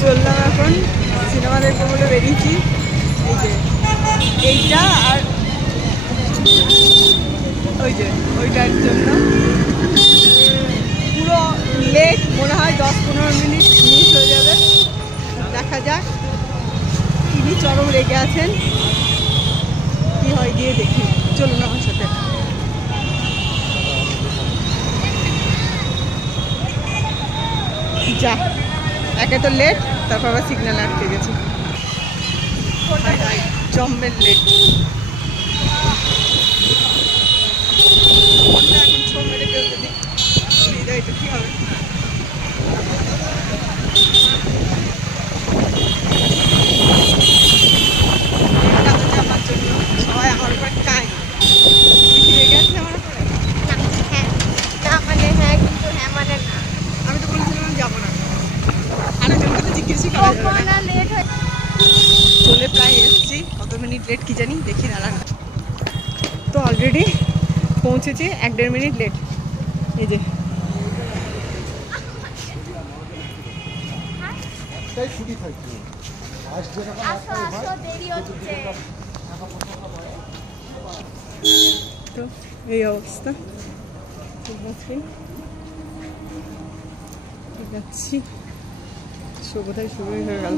চললাম এখন সিনেমা দেখবো বলে বেরিয়েছি। এই যে এইটা আর ওই যে ওইটার জন্য পুরো লেট মনে হয় 10-15 মিনিট মিস হয়ে যাবে। দেখা যাক, তিনি চরম রেগে আছেন, কি হয় গিয়ে দেখি। চলুন আমার সাথে। যা একে তো লেট, তারপর আবার সিগন্যাল আটকে গেছি, জম্মের লেট। এখন ছো মেরে কেউ যদি তো কি হবে। আমার জন্য সবাই আমার উপরে কাই রেগে আছে আমার উপরে। হ্যাঁ কিন্তু হ্যাঁ মানে না। আমি তো বলেছিলাম যাবো না, আরেকজনকে তো জিজ্ঞেসই করা যাবে না। লেট হয়ে চলে প্রায় এসেছি, কত মিনিট লেট কি জানি, দেখি দাঁড়ান। তো অলরেডি পৌঁছেছি, 1-1.5 মিনিট লেট। এই যে তো এই অবস্থা, ঠিক আছে ঠিক আছে। কোথায় শুরুই হয়ে গেল।